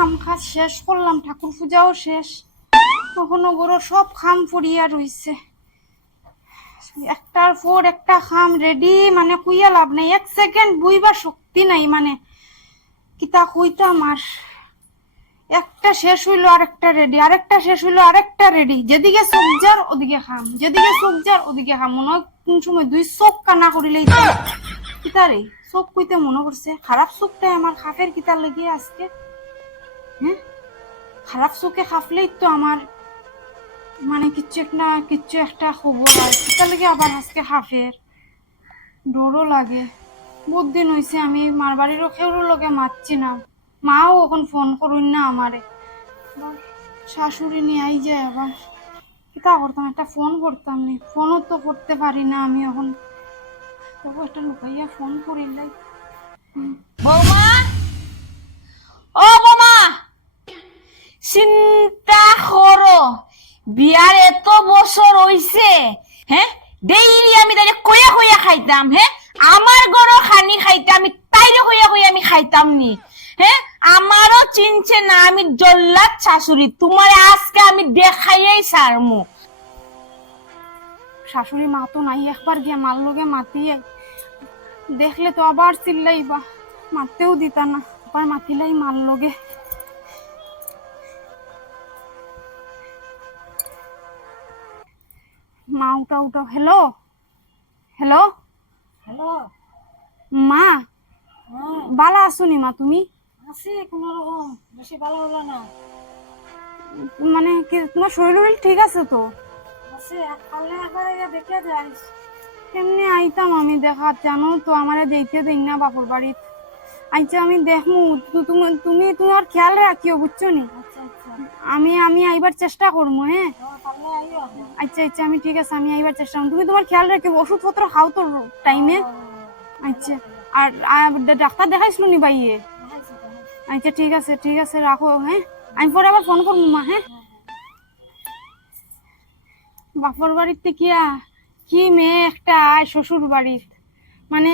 খাম খাজ শেষ করলাম, ঠাকুর পূজাও শেষ। কখনো গরো সব খাম পড়িয়া রইছে। একটার পর একটা খাম রেডি মানে কুইয়া লাভ নাই। এক সেকেন্ড বুইবার শক্তি নাই মানে কিতা কইতাম আর। একটা শেষ হইল, আরেকটা রেডি আরেকটা শেষ হইল, আরেকটা রেডি যেদিকে সবজার ওদিকে খাম। যেদিকে সবজার ওদিকে খাম। মনে হয় কোন সময় দুই চোখ কানা করিলেই চলে। কিতা রে? চোখ কইতে মনে করছে, খারাপ চোখটাই আমার খাফের কিতা লেগে আজকে। হ্যাঁ? খারাপ চোখে খাফলেই তো আমার মানে কিচ্ছু একটা কিচ্ছু একটা খবর কিতা লেগে আবার আজকে খাফের ডরও লাগে। বহুত দিন হয়েছে আমি মার বাড়িরও কেউর লগে মারছি না। মাও এখন ফোন করুন না আমারে। শাশুড়ি নিয়ে আই যায় আবার। কিতা করতাম, একটা ফোন করতাম নি। ফোনও তো করতে পারি না আমি এখন। তবু একটা লুকাইয়া ফোন করিলাই বৌমা! চিন্তা করো। বিয়ার এত বছর হইছে হ্যাঁ? ডেইলি আমি তাইলে কইয়া কইয়া খাইতাম হ্যাঁ? আমার গরো খানি খাইতে আমি তাইরে কইয়া কইয়া আমি খাইতাম নি হ্যাঁ? আমারও চিনছে না, আমি জল্লাদ শাশুড়ি, তোমার আজকে আমি দেখাইয়াই সারমু শাশুড়ি মা তো নাই, একবার গিয়া মার লগে মাতিয়ে। দেখলে তো আবার চিল্লাইবা, মারতেও দিতা না, আবার মাতিলাই মার লগে। মা উঠা উঠা। হ্যালো হ্যালো হ্যালো মা? হ্যাঁ। বালা আসুনি মা তুমি? আছি কোনো রকম। বেশি ভালো হলো না। মানে কি তোমার শরীর টরীর ঠিক আছে তো? আছে কালে একবার দেখে যাইস কেমনি আইতাম আমি দেখা জানো তো আমারে দেখতে দেই না বাপর বাড়িত। আইছা আমি দেখমু। তু- তুমি তুমি তোমার খেয়াল রাখিও, বুঝছ নি? আচ্ছা আচ্ছা আমি আমি আইবার চেষ্টা করব হ্যাঁ? আচ্ছা আচ্ছা আমি ঠিক আছে, আমি আইবার চেষ্টা করব তুমি তোমার খেয়াল রাখিও, ওষুধপত্র খাও তো টাইমে আচ্ছা আর আর ডাক্তার দেখাইছিল নি বাইয়ে আচ্ছা ঠিক আছে ঠিক আছে, রাখো হ্যাঁ? আমি পরে আবার ফোন করব মা হ্যাঁ? বাপর বাড়িতে কিয়া কি মেয়ে একটা শ্বশুর বাড়ির মানে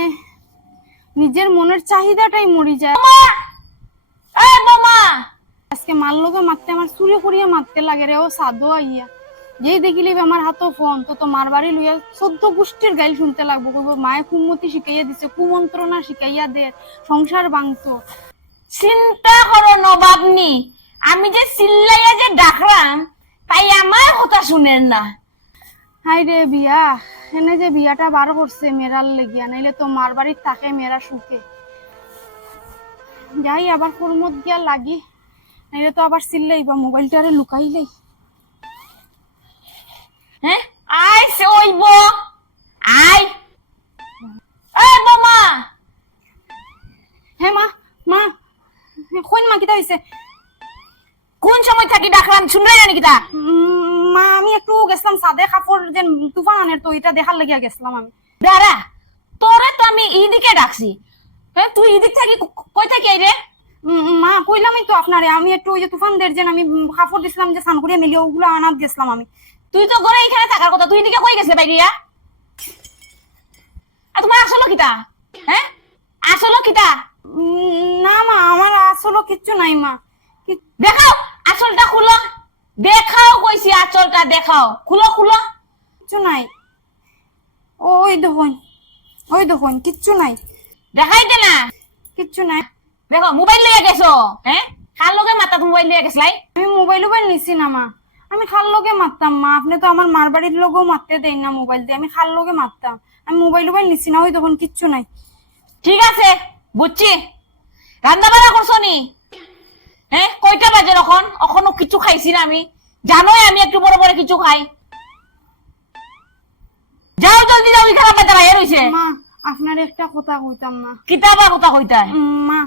নিজের মনের চাহিদাটাই মরি যায়। বৌমা আজকে মার লোকে মারতে আমার চুরি করিয়া মারতে লাগে রে ও সাধু আইয়া। যেই দেখিলি আমার হাতও ফোন তো তো মার বাড়ি লইয়া চোদ্দ গোষ্ঠীর গাইল শুনতে লাগবো কইব মায়ে কুমতি শিখাইয়া দিছে কুমন্ত্রণা শিখাইয়া দে সংসার ভাঙতো। চিন্তা করো নবাবনি আমি যে চিল্লাইয়া যে ডাকলাম তাই আমার কথা শুনেন না। হাই রে বিয়া। এনে যে বিয়াটা বার করছে মেরার লেগিয়া নাইলে তো মার বাড়ির থাকে মেরা সুখে যাই আবার কর্মত গিয়া লাগি নাইলে তো আবার চিল্লাই বা মোবাইলটারে লুকাইলাই হ্যাঁ আই সে ওইব আই বোমা হ্যাঁ মা মা! কইন মা কিতা হইছে? কোন সময় থাকি ডাকলাম? শুনলাই না নাকি তা? উম, মা, আমি একটু গেছিলাম সাদে কাপড় যে তুফান আনের তো এটা দেখার লাগিয়া গেছিলাম আমি। দাঁড়া তোরে তো আমি এইদিকে ডাকছি। হ্যাঁ তুই এদিক থাকি কই থাকি রে মা কইলামই তো আপনারে আমি একটু ওই যে তুফানদের যে আমি কাপড় দিছিলাম যে সান করিয়া মিলিয়ে ওগুলো আনাত গেছিলাম আমি। তুই তো ঘরে এখানে থাকার কথা, তুই এদিকে কই গেছিলে বাইরিয়া আর তোমার আসলো কিতা হ্যাঁ আসলো কিতা না, মা আমার আসলে কিচ্ছু নাই, মা। দেখাও, আঁচলটা খুলো। দেখাও কইছি আঁচলটা দেখাও। খুলো খুলো। কিচ্ছু নাই। ওই দেখুন ওই দেখুন কিচ্ছু নাই। দেখাইতে না? কিচ্ছু নাই। দেখো মোবাইল লিয়ে গেছো হ্যাঁ? কার লগে মাথা মোবাইল লিয়ে গেছলাই? আমি মোবাইল মোবাইল নিছি না মা। আমি খাল লগে মারতাম মা? আপনি তো আমার মার বাড়ির লগেও মারতে দেন না মোবাইল দিয়ে। আমি খাল লগে মারতাম? আমি মোবাইল মোবাইল নিছি না ওই তখন কিচ্ছু নাই। ঠিক আছে বুঝছি। রান্না বান্না করছ নি? হ্যাঁ কয়টা বাজে এখন এখনও কিছু খাইছি না আমি। জানোই আমি একটু বড় বড় কিছু খাই। যাও জলদি যাও এখানে বাজার বাইরে রয়েছে মা আপনার একটা কথা কইতাম না। কিতাবা কথা কইতাই? মা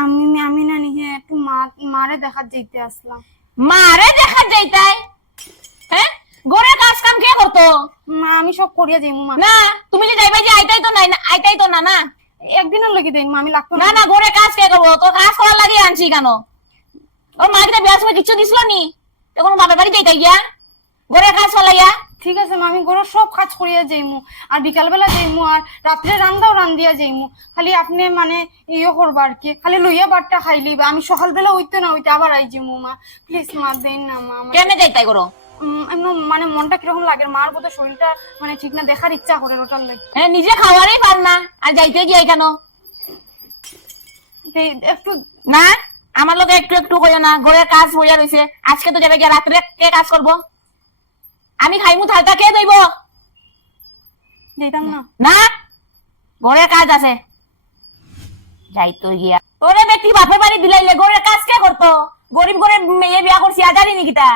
আমি আমি না নিহে একটু মা মারে দেখাত যেতে আসলাম। মারে দেখা যাইতাই? হ্যাঁ গড়ে কাজ কাম কে করতো? মা আমি সব করিয়া যাইমু মা। না তুমি যে যাইবা যে আইতাই তো নাই না আইতাই তো না না। একদিনের লেগে দেন আমি লাগতো না। না ঘরে কাজ কে করব? তো কাজ করার লাগে আনছি কেন? ওর মা কিটা বিয়ার সময় কিছু দিছিল নি? তখন বাপের বাড়ি যাইতাই গিয়া? ঘরে কাজ ঠিক আছে মা আমি ঘরের সব কাজ করিয়া যাইমু। আর বিকালবেলা যাইমু আর রাত্রে রান্দাও রান্দিয়া যাইমু। খালি আপনি মানে ইয়ে করবা আর কি। খালি লইয়া বারটা খাইলি আমি সকালবেলা হইতে না হইতে আবার আই যাইমু মা। প্লিজ মা দেন না মা কেন যাইতাই করো মানে মনটা কীরকম লাগে? মার বোধহয় শরীরটা মানে ঠিক না দেখার ইচ্ছা করে ওটার লাগে হ্যাঁ নিজে খাওয়ারই পার না। আর যাইতে গিয়ে কেন? একটু না আমার লোক একটু একটু করে না। ঘরের কাজ হইয়া রয়েছে আজকে তো যাবে গিয়ে রাত্রে কে কাজ করব? আমি খাইমু থালটা কে দইব যেতাম না। না ঘরের কাজ আছে। যাইতো গিয়া। ওরে ব্যক্তি বাপের বাড়ি দিলাইলে ঘরের কাজ কে করতো? গরিব ঘরে মেয়ে বিয়া করছি আজারি নাকি তা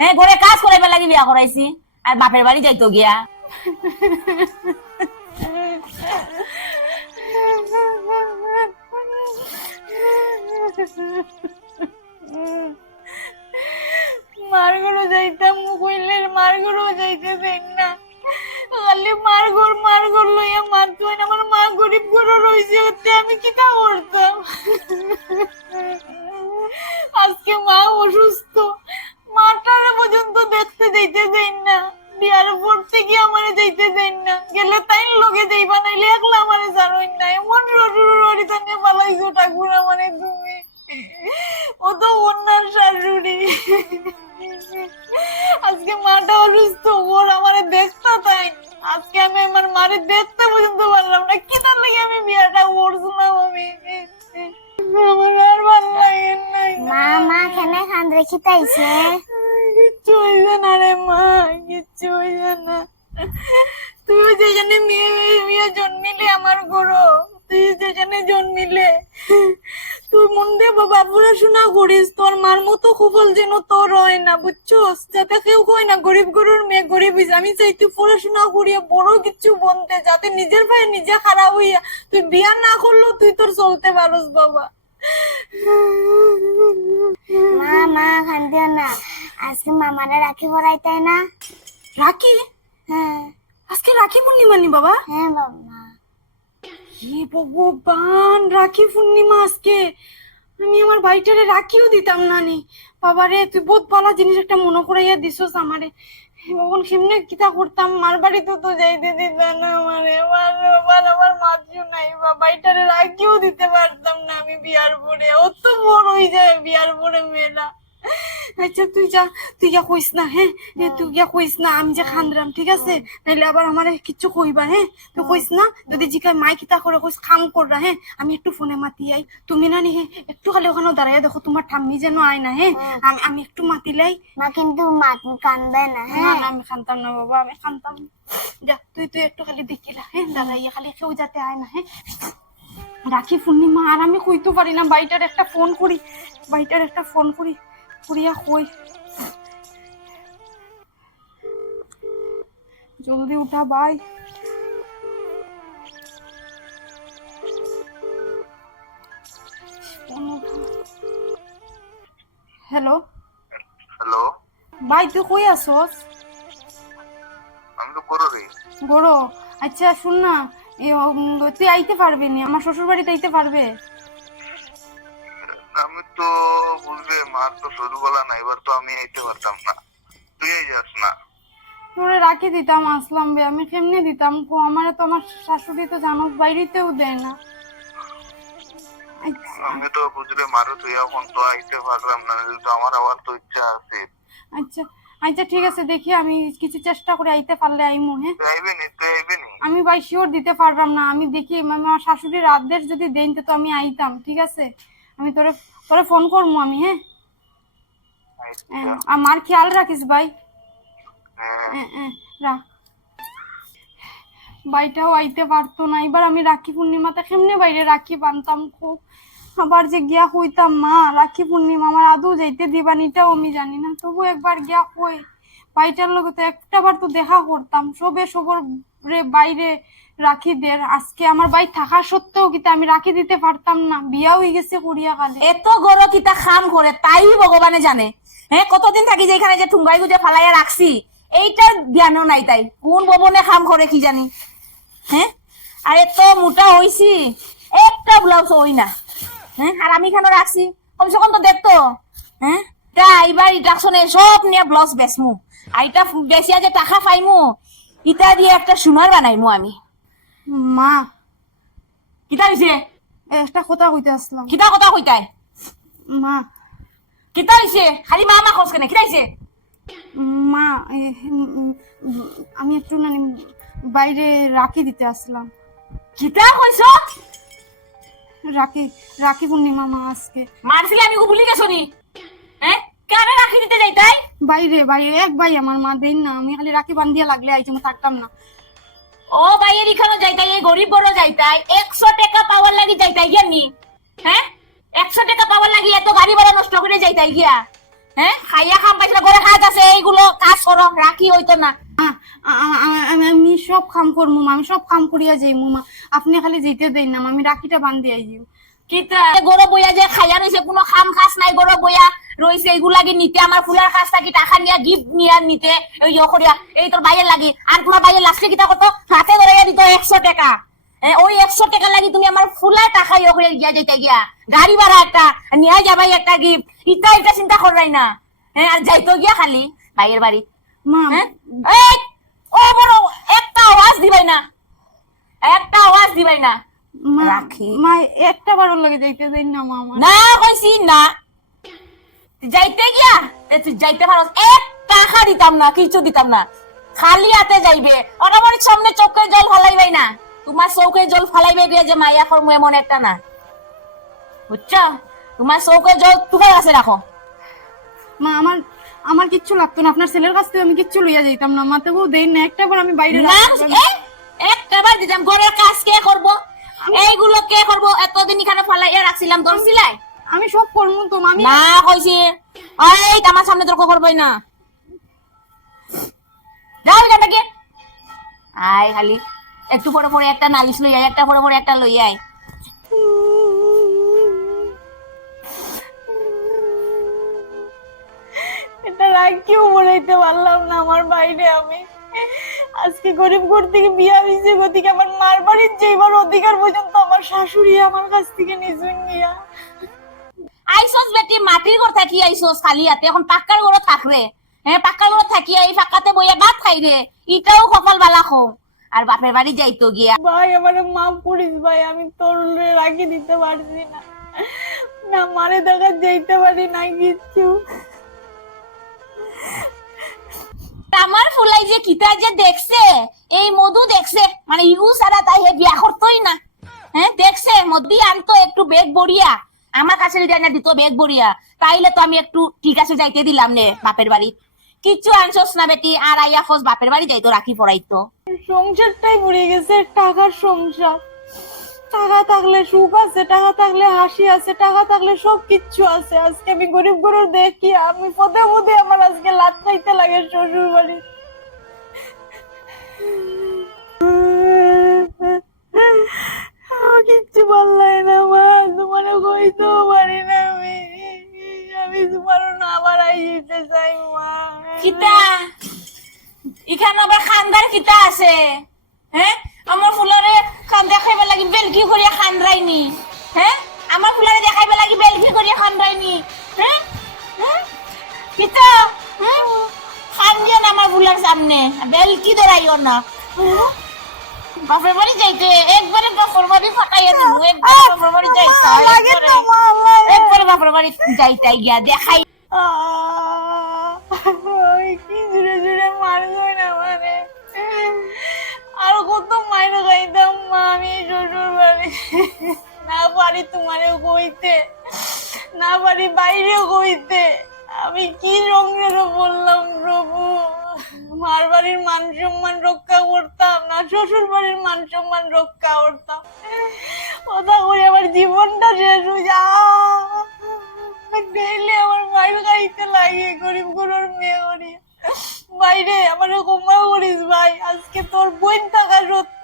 হ্যাঁ ঘরে কাজ করে লাগি বিয়া করাইছি? আর বাপের বাড়ি যাইতো গিয়া। মার ঘরও যাইতাম কইলের মার ঘরও যাইতে দেন না। খালি মার ঘর মার ঘর লইয়া মার তুই আমার মা গরিব ঘরও রইছে আমি কিটা করতাম আজকে আমি আমার মারে দেখতে পর্যন্ত পারলাম না। কি তার লাগে আমি বিয়াটা করছিলাম আমি? আমার আর ভালো লাগে না মা মা কেন খান রেখি তাইছে কিচ্ছু হইছে না রে মা কিচ্ছু হইছে না। তুই যেখানে মেয়ে মেয়ে জন্মিলে আমার গরো তুই যেখানে জন্মিলে তুই মন দিয়ে বাবা পড়াশোনা করিস তোর মার মতো খুবল যেন তোর হয় না বুঝছস? যাতে কেউ কয় না গরিব গরুর মেয়ে গরিব আমি চাই তুই পড়াশোনা করিয়া বড় কিছু বনতে যাতে নিজের ভাই নিজে খারাপ হইয়া তুই বিয়া না করলেও তুই তোর চলতে পারস বাবা। মা মা খান দিও না। আজকে মামারা রাখি পড়াইতাই না? রাখি? হ্যাঁ। আজকে রাখি পূর্ণিমা নি বাবা? হ্যাঁ বাবা। হে ভগবান, রাখি পূর্ণিমা আজকে আমি আমার ভাইটারে রাখিও দিতাম না নি। বাবা রে তুই বহুত ভালো জিনিস একটা মনে করাইয়া দিছস আমারে। তখন কেমনে কিতা করতাম? মার বাড়িতে তো যাইতে দিত না আমারে। আমার আমার আমার মাছু নাই বা ভাইটারে রাখিও দিতে পারতাম না আমি বিয়ার পরে। অত বড় হয়ে যায় বিয়ার পরে মেয়েরা। আচ্ছা তুই যা তুই গিয়া কইস না হ্যাঁ? তুই গিয়া কইস না আমি যে খান্দ্রাম ঠিক আছে? নাইলে আবার আমার কিচ্ছু কইবা হ্যাঁ? তুই কইস না যদি জিকায় মাই কিতা করে কইস খাম কররা হ্যাঁ? আমি একটু ফোনে মাতি আই। তুমি না নি হ্যাঁ? একটু খালি ওখানে দাঁড়াইয়া দেখো তোমার ঠাম্মি যেন আয় না হ্যাঁ? আমি আমি একটু মাতিলাই মা কিন্তু মা তুমি কানবে না হ্যাঁ? আমি খান্তাম না বাবা আমি খান্তাম না। যা তুই তুই একটু খালি দেখিলা হ্যাঁ? দাঁড়াইয়া খালি কেউ যাতে আয় না হ্যাঁ? রাখি পূর্ণিমা আর আমি কইতে পারি না বাইটার একটা ফোন করি বাইটার একটা ফোন করি। করিয়া কই? জলদি উঠা বাই হ্যালো? হ্যালো? ভাই তুই কই আছস? আমি তো রে আচ্ছা শুন না। তুই আইতে পারবি নি? আমার শ্বশুর বাড়িতে আইতে পারবে? মার সরুবেলা না এবার তো আমি আইতে পারতাম না। তুই যাস না। তোরে রাখি দিতাম আসলাম বে আমি কেমনে দিতাম? কো আমার তো আমার শাশুড়ি তো জানো বাইরেতেও দেয় না। আচ্ছা, আমি তো বুঝলে মারও তুই এখন তো আইতে পারলাম না আমার আবার তো ইচ্ছা আছে। আচ্ছা আচ্ছা ঠিক আছে দেখি আমি কিছু চেষ্টা করে আইতে পারলে আইমু হ্যাঁ? আইবি নি তুই আইবি নি। আমি ভাই শিওর দিতে পারলাম না আমি দেখি মানে আমার শাশুড়ির আদেশ যদি দেন তো আমি আইতাম ঠিক আছে? আমি তোরে তোরে ফোন করব আমি হ্যাঁ? হ্যাঁ, আর মার খেয়াল রাখিস ভাই। হ্যাঁ। রাখ বাইটাও আইতে পারতো না। এবার আমি রাখি পূর্ণিমাতে কেমনে বাইরে রাখি বানতাম খুব। আবার যে গিয়া হইতাম মা রাখি পূর্ণিমা আমার আদৌ যাইতে দিবানিটাও আমি জানি না। তবু একবার গিয়া কই বাইটার লগে তো একটা বার তো দেখা করতাম। সবে সবর রে বাইরে রাখি দের আজকে আমার বাই থাকা সত্ত্বেও কিন্তু আমি রাখি দিতে পারতাম না। বিয়া হয়ে গেছে করিয়া কালে এত গরো কিতা খাম করে তাই ভগবানে জানে। হ্যাঁ কতদিন থাকি যে এখানে যে ঠুঙ্গাই গুজে ফালাইয়া রাখছি? এইটা জ্ঞানও নাই তাই। কোন ভবনে খাম করে কি জানি? হ্যাঁ? আর এত মোটা হইছি। একটা ব্লাউজ হই না। হ্যাঁ আর আমি কেন রাখছি। কমসে কম তো দেখতো। হ্যাঁ? ইটা এইবার ইটাকশনে সব নিয়ে ব্লাউজ বেচমু। আর ইটা বেচিয়া যে টাকা পাইমু ইটা দিয়ে একটা সোনার বানাইমু আমি। মা। কিতা হইছে? একটা কথা কইতে আসলাম। কিতা কথা কইতাই? মা কিতা হইছে খালি মা মা খোঁজ কেনে কিতা হইছে মা আমি একটু না বাইরে রাখি দিতে আসলাম। কিতা কইছ রাখি রাখি পূর্ণিমা মা আজকে। মারছিলে আমি ভুলি গেছো নি হ্যাঁ কেন রাখি দিতে যাইতাই বাইরে বাইরে এক ভাই আমার মা দেন না আমি খালি রাখি বান্ধিয়া লাগলে আইছি আমি থাকতাম না। ও বাইয়ের এখানে যাইতাই এই গরিব বড় যাইতাই একশো টাকা পাওয়ার লাগি যাইতাই গিয়া নি হ্যাঁ একশো টাকা পাওয়ার লাগি এত গাড়ি ভাড়া নষ্ট করে যাইতাই গিয়া। হ্যাঁ? খাইয়া খাম পাইছিল ঘরে কাজ আছে এইগুলো কাজ করো রাখি হইতো না। আমি সব কাম করব আমি সব কাম করিয়া যাই মা। আপনি খালি যেতে দেন না আমি রাখিটা বান্ধিয়া যাই কিতা? গরো বইয়া যে খাইয়া রইছে কোনো খাম খাস নাই গরো বইয়া রইছে এইগুলাকে নিতে আমার ফুলার কাছ থাকি টাকা নিয়া গিফট নিয়া নিতে ওই ইয়ে করিয়া এই তোর বাইয়ের লাগি আর তোমার বাইয়ের লাস্টে কিতা কত? হাতে ধরে দিত একশো টাকা। ওই একশো টাকা লাগি তুমি আমার ফুলার টাকা ইয়ে করে গিয়া যাইতে গিয়া। গাড়ি ভাড়া একটা নিয়ে যাবাই একটা গিফট ইটা এটা চিন্তা করাই না। হ্যাঁ আর যাইতো গিয়া খালি বাইয়ের বাড়ি। হ্যাঁ ও বড় একটা আওয়াজ দিবাই না। একটা আওয়াজ দিবাই না। রাখি। মা একটা বারো লাগে যাইতে দেন না মা না কইছি না। যাইতে গিয়া তুই যাইতে পারো এক টাকা দিতাম না কিছু দিতাম না। খালি হাতে যাইবে। অনাবরিক সামনে চোখে জল ফালাইবাই না। তোমার চৌকে জল ফালাইবে গিয়ে যে মাইয়া কর্ম এমন একটা না। বুঝছ? তোমার চৌকে জল তোমার কাছে রাখো মা আমার আমার কিচ্ছু লাগতো না। আপনার ছেলের কাছ থেকে আমি কিচ্ছু লইয়া যাইতাম না। মাতে বউ দেন না একটা বার আমি বাইরে না একটা বার দিতাম ঘরের কাজ কে করব? এইগুলো কে করব? এতদিন এখানে ফালাইয়া রাখছিলাম ধরছিলাই আমি সব করব তো মা, আমি না কইছি এই আমার সামনে তর্ক করবই না। যাও এখান থেকে। আয় খালি। একটু পরে পরে একটা নালিশ লই আয় একটা পরে পরে একটা লই আয়। এটা রাখিও বলাইতে পারলাম না আমার বাইরে আমি। আজকে গরিব ঘর থেকে বিয়া হয়েছে গতিকে আমার মার বাড়ির যেবার অধিকার পর্যন্ত আমার শাশুড়ি আমার কাছ থেকে নিজুন নিয়া। আইসস বেটি মাটির ঘর থাকি আইসস খালি হাতে এখন পাক্কার ঘর থাকরে হ্যাঁ পাক্কার ঘর থাকি এই ফাঁকাতে বইয়া ভাত খাই রে। ইটাও কপাল বালা খো আর বাপের বাড়ি যাইতো গিয়া। ভাই আমার মাফ করিস ভাই আমি তোর রাখি দিতে পারছি না। না মারে দেখা যাইতে পারি না কিচ্ছু। আমার ফুলাই যে কিতা যে দেখছে এই মধু দেখছে মানে ইউ সারা তাই হে বিয়া করতোই না। হ্যাঁ দেখছে মধ্যে আনতো একটু বেগ বড়িয়া। আমার কাছে আনা দিত বেগ বড়িয়া তাইলে তো আমি একটু ঠিক আছে যাইতে দিলাম নে বাপের বাড়ি। কিচ্ছু আনছস না বেটি, আর আইয়া ফস বাপের বাড়ি যাইতো রাখি পড়াইতো। সংসারটাই মরে গেছে, টাকার সংসার। টাকা থাকলে সুখ আছে, টাকা থাকলে হাসি আছে, টাকা থাকলে সব কিচ্ছু আছে। আজকে আমি গরিব গরুর দেখি, আমি পদে পদে আমার আজকে লাত খাইতে লাগে শ্বশুর বাড়ি কিতা ইখানে আবার খান্দার কিতা আছে হ্যাঁ আমার ফুলারে খান দেখাইবা লাগি বেলকি করিয়া খান্দাইনি হ্যাঁ আমার ফুলারে দেখাইবা লাগি বেলকি করিয়া খান্দাইনি হ্যাঁ কিতা খান দিয়া না আমার ফুলার সামনে, বেলকি ধরাইও না। বাপের বাড়ি যাইতে, একবারে বাপের বাড়ি ফাটাইয়া দিব, একবারে বাপের বাড়ি যাইতে একবারে বাপের বাড়ি যাইতে গিয়া দেখাই মাইর খাইতাম মা আমি শ্বশুর বাড়ি। না পারি তোমারেও কইতে, না পারি বাইরেও কইতে। আমি কি রঙের বললাম, প্রভু? মার বাড়ির মান সম্মান রক্ষা করতাম, না শ্বশুর বাড়ির মান সম্মান রক্ষা করতাম। কথা করে আমার জীবনটা শেষ হয়ে যা। ডেইলি আমার মায়ের গাড়িতে লাগে, গরিব গরুর মেয়ে করি বাইরে আমার ক্ষমা করিস ভাই, আজকে তোর বোন থাকা সত্ত্বেও